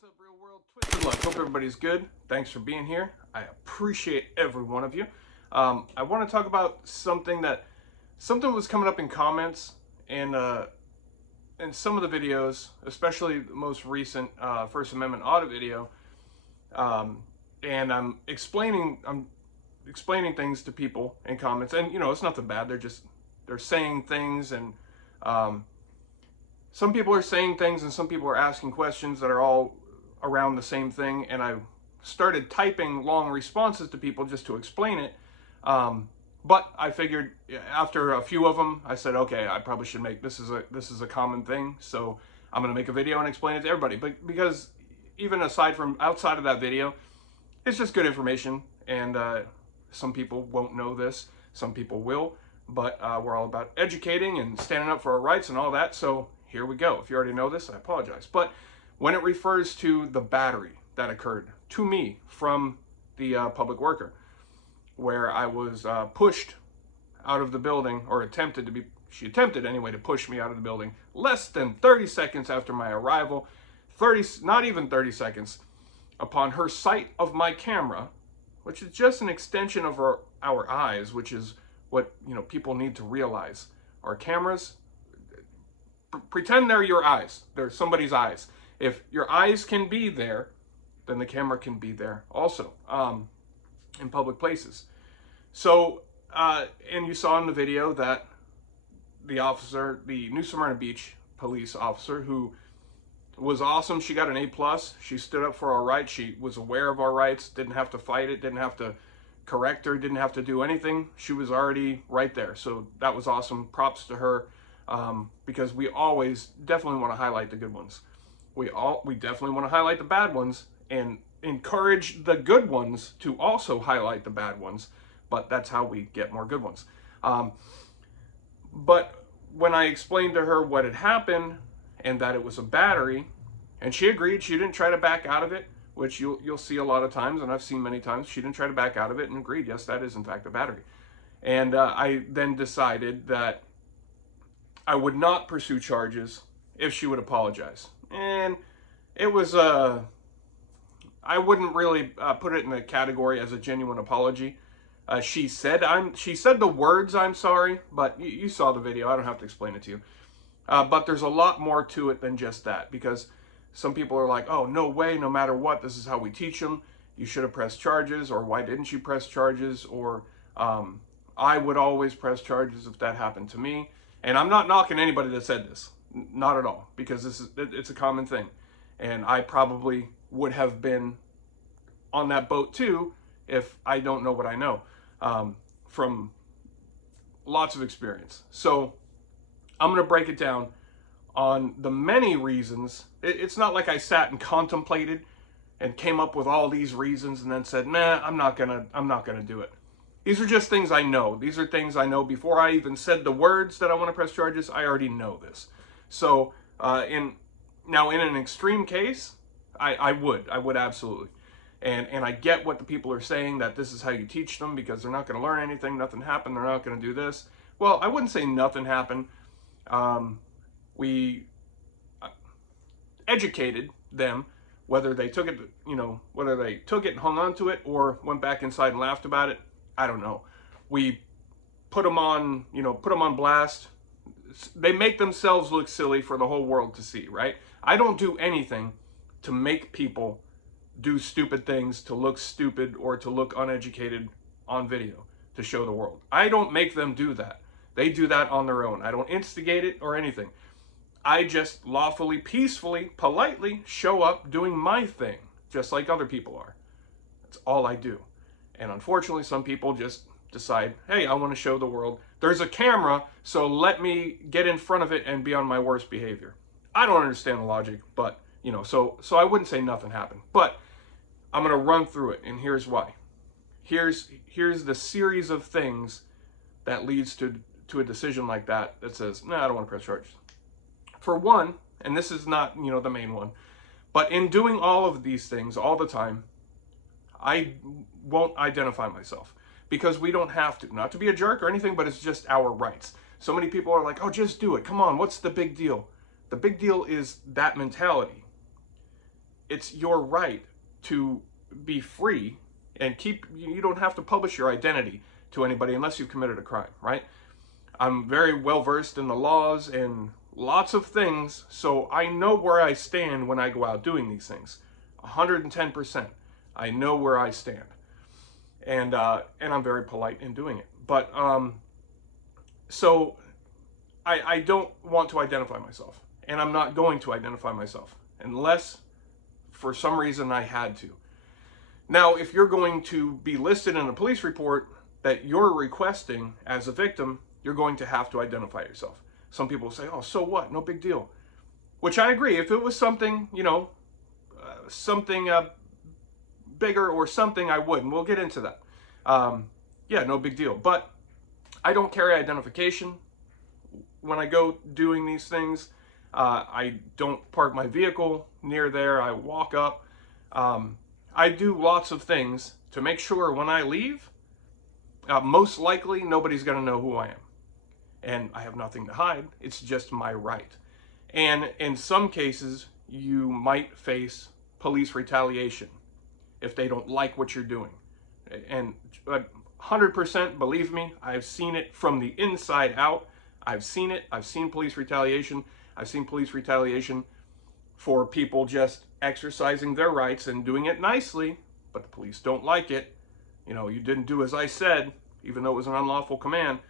What's up, real world? Twisted Luck. Hope everybody's good. Thanks for being here. I appreciate every one of you. I want to talk about something was coming up in comments and in some of the videos, especially the most recent First Amendment audit video. And I'm explaining things to people in comments, and it's nothing bad. They're saying things, and some people are saying things and some people are asking questions that are all around the same thing, and I started typing long responses to people just to explain it. But I figured after a few of them, I said, okay, I probably should make this is a common thing, so I'm gonna make a video and explain it to everybody. But because even outside of that video, it's just good information, and some people won't know this, some people will, but we're all about educating and standing up for our rights and all that. So here we go. If you already know this, I apologize. But when it refers to the battery that occurred to me from the public worker, where I was pushed out of the building, or she attempted anyway to push me out of the building less than 30 seconds after my arrival, not even 30 seconds, upon her sight of my camera, which is just an extension of our eyes, which is what people need to realize. Our cameras, pretend they're your eyes. They're somebody's eyes. If your eyes can be there, then the camera can be there also, in public places. So, and you saw in the video that the officer, the New Smyrna Beach police officer, who was awesome. She got an A+. She stood up for our rights. She was aware of our rights, didn't have to fight it, didn't have to correct her, didn't have to do anything. She was already right there. So that was awesome. Props to her, because we always definitely want to highlight the good ones. We definitely want to highlight the bad ones and encourage the good ones to also highlight the bad ones, but that's how we get more good ones. But when I explained to her what had happened and that it was a battery, and she agreed, she didn't try to back out of it, which you'll see a lot of times, and I've seen many times. She didn't try to back out of it and agreed, yes, that is in fact a battery. And I then decided that I would not pursue charges if she would apologize. And it was, I wouldn't really put it in the category as a genuine apology. She said the words, "I'm sorry," but you saw the video. I don't have to explain it to you. But there's a lot more to it than just that, because some people are like, oh, no way, no matter what, this is how we teach them. You should have pressed charges, or why didn't you press charges? Or I would always press charges if that happened to me. And I'm not knocking anybody that said this, not at all, because it's a common thing. And I probably would have been on that boat too if I don't know what I know, from lots of experience. So I'm going to break it down on the many reasons. It's not like I sat and contemplated and came up with all these reasons and then said, nah, I'm not gonna do it. These are just things I know. These are things I know before I even said the words that I want to press charges. I already know this. So in an extreme case, I would absolutely. And I get what the people are saying, that this is how you teach them because they're not going to learn anything, nothing happened, they're not going to do this. Well, I wouldn't say nothing happened. We educated them, whether they took it, and hung on to it or went back inside and laughed about it. I don't know. We put them on blast. They make themselves look silly for the whole world to see, right? I don't do anything to make people do stupid things, to look stupid or to look uneducated on video to show the world. I don't make them do that. They do that on their own. I don't instigate it or anything. I just lawfully, peacefully, politely show up doing my thing, just like other people are. That's all I do. And unfortunately, some people just decide, hey, I want to show the world there's a camera, so let me get in front of it and be on my worst behavior. I don't understand the logic, but so I wouldn't say nothing happened. But I'm going to run through it, and here's why. Here's the series of things that leads to a decision like that says, nah, I don't want to press charges. For one, and this is not the main one, but in doing all of these things all the time, I won't identify myself, because we don't have to. Not to be a jerk or anything, but it's just our rights. So many people are like, oh, just do it. Come on, what's the big deal? The big deal is that mentality. it's your right to be free and you don't have to publish your identity to anybody unless you've committed a crime, right? I'm very well versed in the laws and lots of things, so I know where I stand when I go out doing these things. 110%. I know where I stand. And I'm very polite in doing it. But so I don't want to identify myself, and I'm not going to identify myself unless for some reason I had to. Now, if you're going to be listed in a police report that you're requesting as a victim, you're going to have to identify yourself. Some people say, oh, so what? No big deal. Which I agree. If it was something, something bigger or something, I would. And we'll get into that. Yeah, no big deal. But I don't carry identification when I go doing these things. I don't park my vehicle near there. I walk up. I do lots of things to make sure when I leave, most likely nobody's going to know who I am. And I have nothing to hide. It's just my right. And in some cases, you might face police retaliation if they don't like what you're doing. And 100%, believe me, I've seen it from the inside out. I've seen it. I've seen police retaliation. I've seen police retaliation for people just exercising their rights and doing it nicely, but the police don't like it. You didn't do as I said, even though it was an unlawful command,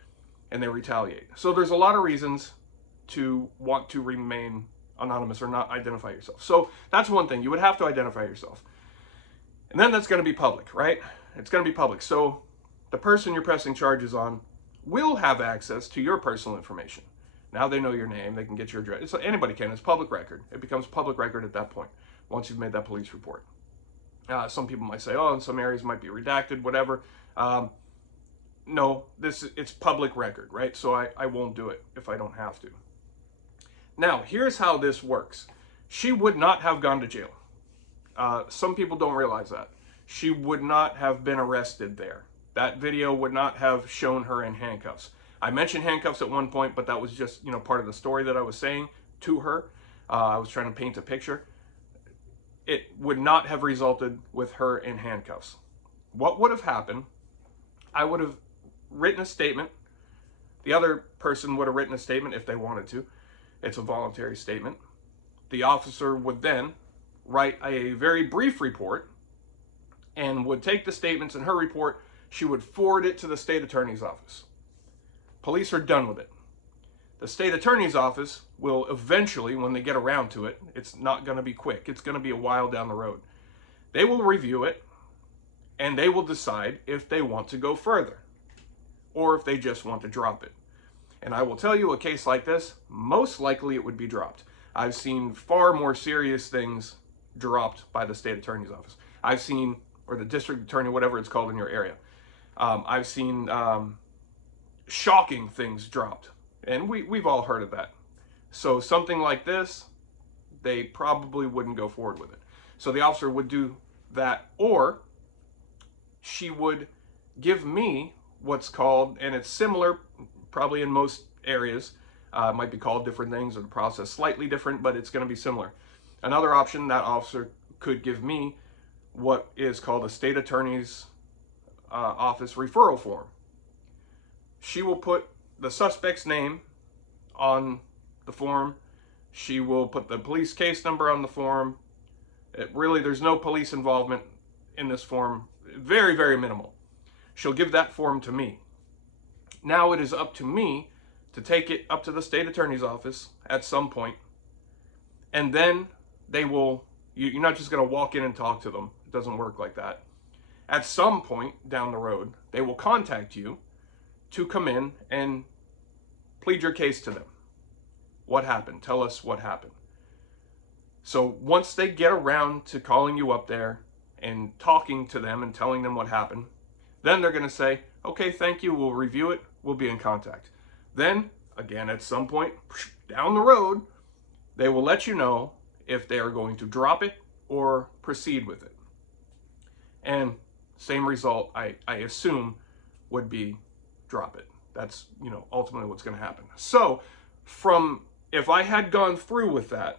and they retaliate. So there's a lot of reasons to want to remain anonymous or not identify yourself. So that's one thing. You would have to identify yourself. And then that's going to be public, right? It's going to be public. So the person you're pressing charges on will have access to your personal information. Now they know your name. They can get your address. Anybody can. It's public record. It becomes public record at that point once you've made that police report. Some people might say, oh, in some areas might be redacted, whatever. No, it's public record, right? So I won't do it if I don't have to. Now, here's how this works. She would not have gone to jail. Some people don't realize that. She would not have been arrested there. That video would not have shown her in handcuffs. I mentioned handcuffs at one point, but that was just, part of the story that I was saying to her. I was trying to paint a picture. It would not have resulted with her in handcuffs. What would have happened? I would have written a statement. The other person would have written a statement if they wanted to. It's a voluntary statement. The officer would then write a very brief report and would take the statements in her report. She would forward it to the state attorney's office. Police are done with it. The state attorney's office will eventually, when they get around to it, it's not going to be quick. It's going to be a while down the road. They will review it and they will decide if they want to go further or if they just want to drop it. And I will tell you, a case like this, most likely it would be dropped. I've seen far more serious things dropped by the state attorney's office. I've seen, or the district attorney, whatever it's called in your area. I've seen shocking things dropped. And we've all heard of that. So something like this, they probably wouldn't go forward with it. So the officer would do that, or she would give me what's called, and it's similar probably in most areas, it might be called different things or the process slightly different, but it's going to be similar. Another option, that officer could give me what is called a state attorney's office referral form. She will put the suspect's name on the form. She will put the police case number on the form. There's no police involvement in this form. Very, very minimal. She'll give that form to me. Now it is up to me to take it up to the state attorney's office at some point. And then they will, you're not just going to walk in and talk to them. It doesn't work like that. At some point down the road, they will contact you to come in and plead your case to them. What happened? Tell us what happened. So once they get around to calling you up there and talking to them and telling them what happened, then they're going to say, okay, thank you, we'll review it, we'll be in contact. Then, again, at some point down the road, they will let you know if they are going to drop it or proceed with it. And same result, I assume, would be drop it. That's, ultimately what's going to happen. So, if I had gone through with that,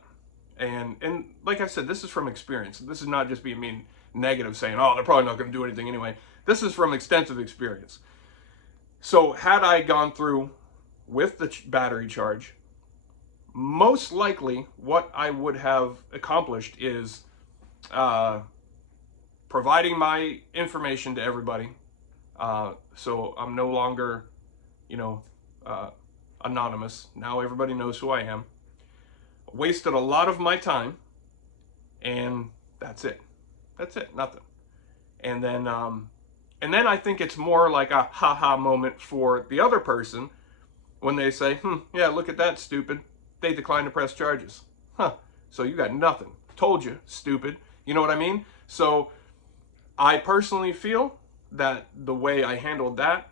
And like I said, this is from experience. This is not just being negative, saying, oh, they're probably not going to do anything anyway. This is from extensive experience. So had I gone through with the battery charge, most likely what I would have accomplished is providing my information to everybody. So I'm no longer, anonymous. Now everybody knows who I am. Wasted a lot of my time, and that's it. That's it. Nothing. And then I think it's more like a ha-ha moment for the other person when they say, yeah, look at that, stupid. They declined to press charges. Huh. So you got nothing. Told you, stupid. You know what I mean? So I personally feel that the way I handled that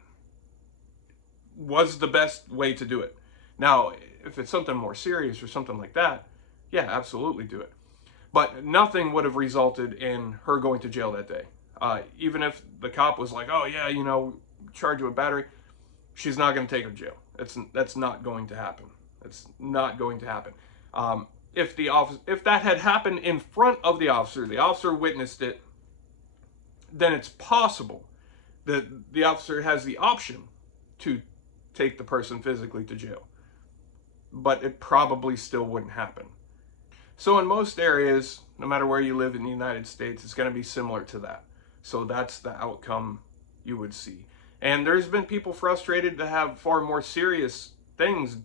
was the best way to do it. Now, if it's something more serious or something like that, yeah, absolutely do it. But nothing would have resulted in her going to jail that day. Even if the cop was like, oh yeah, charge you with battery, she's not going to take her to jail. That's not going to happen. It's not going to happen. If that had happened in front of the officer witnessed it, then it's possible that the officer has the option to take the person physically to jail. But it probably still wouldn't happen. So in most areas, no matter where you live in the United States, it's going to be similar to that. So that's the outcome you would see. And there's been people frustrated to have far more serious things,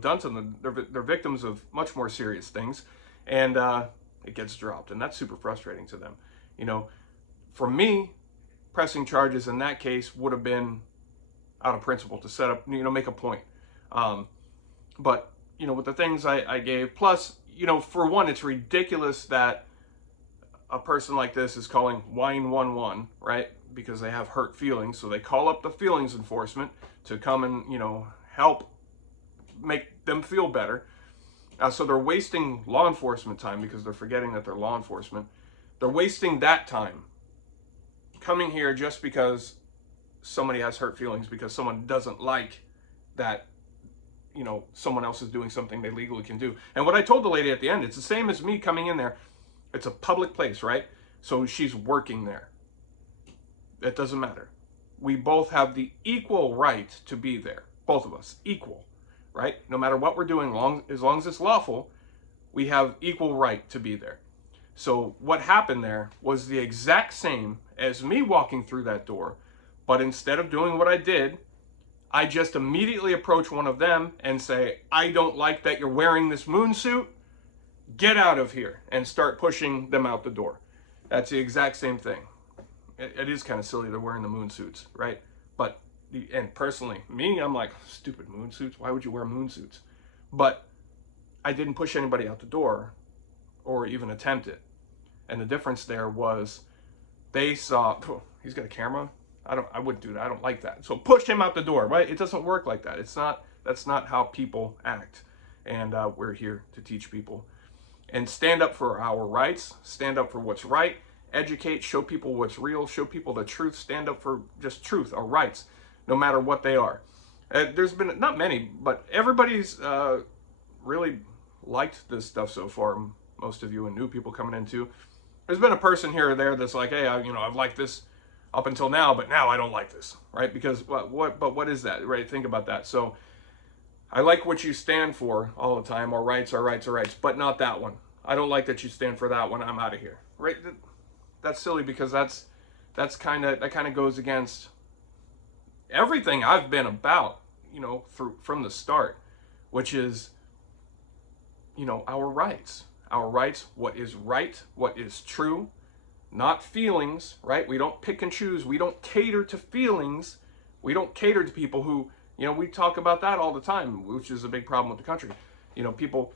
done to them. They're victims of much more serious things, and it gets dropped, and that's super frustrating to them. For me, pressing charges in that case would have been out of principle to set up, make a point. But with the things I gave, plus, for one, it's ridiculous that a person like this is calling 911, right? Because they have hurt feelings. So they call up the feelings enforcement to come and, help make them feel better. So they're wasting law enforcement time because they're forgetting that they're law enforcement. They're wasting that time coming here just because somebody has hurt feelings, because someone doesn't like that, someone else is doing something they legally can do. And what I told the lady at the end, it's the same as me coming in there. It's a public place, right? So she's working there. It doesn't matter. We both have the equal right to be there. Both of us, equal, right? No matter what we're doing, as long as it's lawful, we have equal right to be there. So what happened there was the exact same as me walking through that door, but instead of doing what I did, I just immediately approach one of them and say, I don't like that you're wearing this moon suit. Get out of here, and start pushing them out the door. That's the exact same thing. It is kind of silly they're wearing the moon suits, right? But, and personally, me, I'm like, stupid moon suits. Why would you wear moon suits? But I didn't push anybody out the door or even attempt it. And the difference there was they saw, oh, he's got a camera. I wouldn't do that. I don't like that. So push him out the door, right? It doesn't work like that. That's not how people act. And we're here to teach people. And stand up for our rights, stand up for what's right, educate, show people what's real, show people the truth, stand up for just truth, our rights, no matter what they are. There's been, not many, but everybody's really liked this stuff so far, most of you, and new people coming in too. There's been a person here or there that's like, hey, I've liked this up until now, but now I don't like this, right? Because what is that, right? Think about that. So I like what you stand for all the time. Our rights, our rights, our rights, but not that one. I don't like that you stand for that one. I'm out of here. Right? That's silly, because that kind of goes against everything I've been about, from the start, which is, our rights. Our rights, what is right, what is true, not feelings, right? We don't pick and choose. We don't cater to feelings. We don't cater to people who, we talk about that all the time, which is a big problem with the country. People,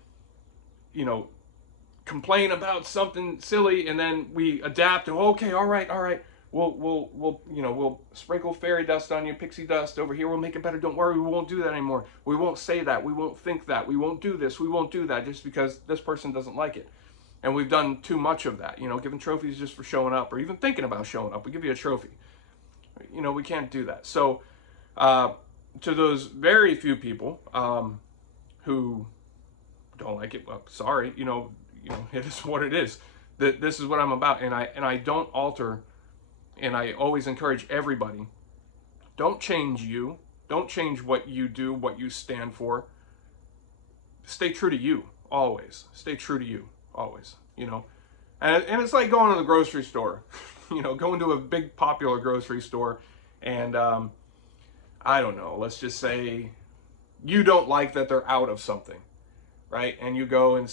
complain about something silly, and then we adapt to, okay, all right. We'll sprinkle fairy dust on you, pixie dust over here. We'll make it better. Don't worry. We won't do that anymore. We won't say that. We won't think that. We won't do this. We won't do that just because this person doesn't like it. And we've done too much of that, giving trophies just for showing up, or even thinking about showing up. We give you a trophy. We can't do that. So, to those very few people who don't like it, well, sorry, you know, it is what it is. This is what I'm about, and I don't alter, and I always encourage everybody, don't change you. Don't change what you do, what you stand for. Stay true to you, always. Stay true to you, always, you know. And it's like going to the grocery store, you know, going to a big popular grocery store, and I don't know, let's just say you don't like that they're out of something, right? And you go and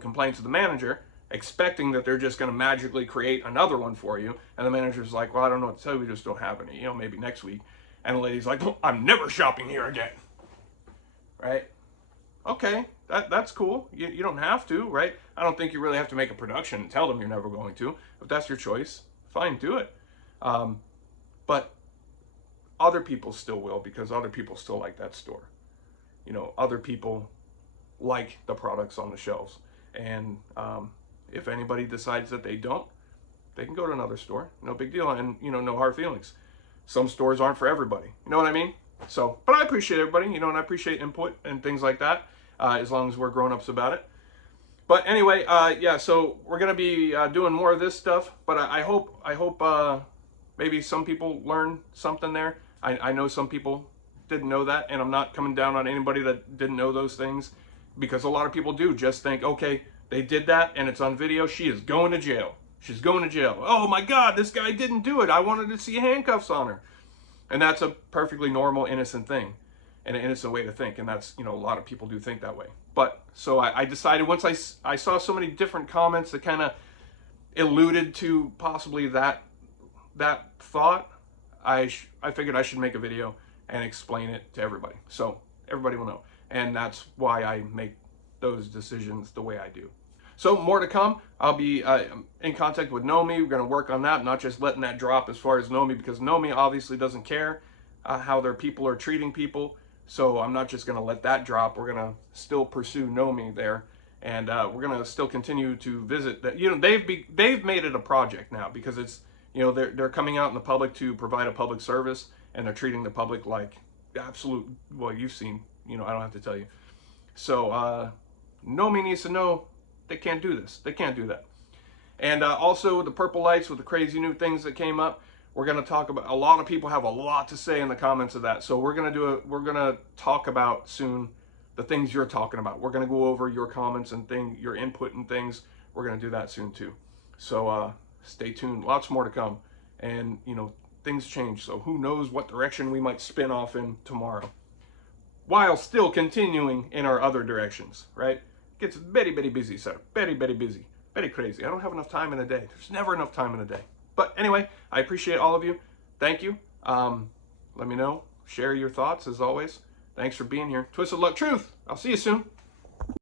complain to the manager, expecting that they're just going to magically create another one for you. And the manager's like, well, I don't know what to tell you, we just don't have any, you know, maybe next week. And the lady's like, oh, I'm never shopping here again, right? Okay, that's cool. You don't have to, right? I don't think you really have to make a production and tell them you're never going to. If that's your choice, fine, do it. But other people still will, because other people still like that store. You know, other people like the products on the shelves. And if anybody decides that they don't, they can go to another store. No big deal. And, you know, no hard feelings. Some stores aren't for everybody. You know what I mean? So, but I appreciate everybody, you know, and I appreciate input and things like that, as long as we're grown-ups about it. But anyway, yeah, so we're going to be doing more of this stuff, but I hope maybe some people learn something there. I know some people didn't know that, and I'm not coming down on anybody that didn't know those things, because a lot of people do just think, okay, they did that and it's on video, she is going to jail. She's going to jail. Oh my God, this guy didn't do it. I wanted to see handcuffs on her. And that's a perfectly normal, innocent thing, and an innocent way to think. And that's, you know, a lot of people do think that way. But so I decided, once I saw so many different comments that kind of alluded to possibly that thought, I figured I should make a video and explain it to everybody, so everybody will know. And that's why I make those decisions the way I do. So more to come. I'll be in contact with Nomi. We're going to work on that, not just letting that drop as far as Nomi, because Nomi obviously doesn't care how their people are treating people. So I'm not just going to let that drop. We're going to still pursue Nomi there, and we're going to still continue to visit that. You know, they've made it a project now, because it's, you know, they're coming out in the public to provide a public service, and they're treating the public like absolute. Well, you've seen. You know, I don't have to tell you. So Nomi needs to know. They can't do this. They can't do that. And also the purple lights with the crazy new things that came up. We're going to talk about, a lot of people have a lot to say in the comments of that. So we're going to talk about soon the things you're talking about. We're going to go over your comments and your input and things. We're going to do that soon too. So stay tuned. Lots more to come. And, you know, things change. So who knows what direction we might spin off in tomorrow, while still continuing in our other directions, right? Gets very, very busy, sir. Very, very busy. Very crazy. I don't have enough time in a day. There's never enough time in a day. But anyway, I appreciate all of you. Thank you. Let me know. Share your thoughts, as always. Thanks for being here. Twisted Luck Truth. I'll see you soon.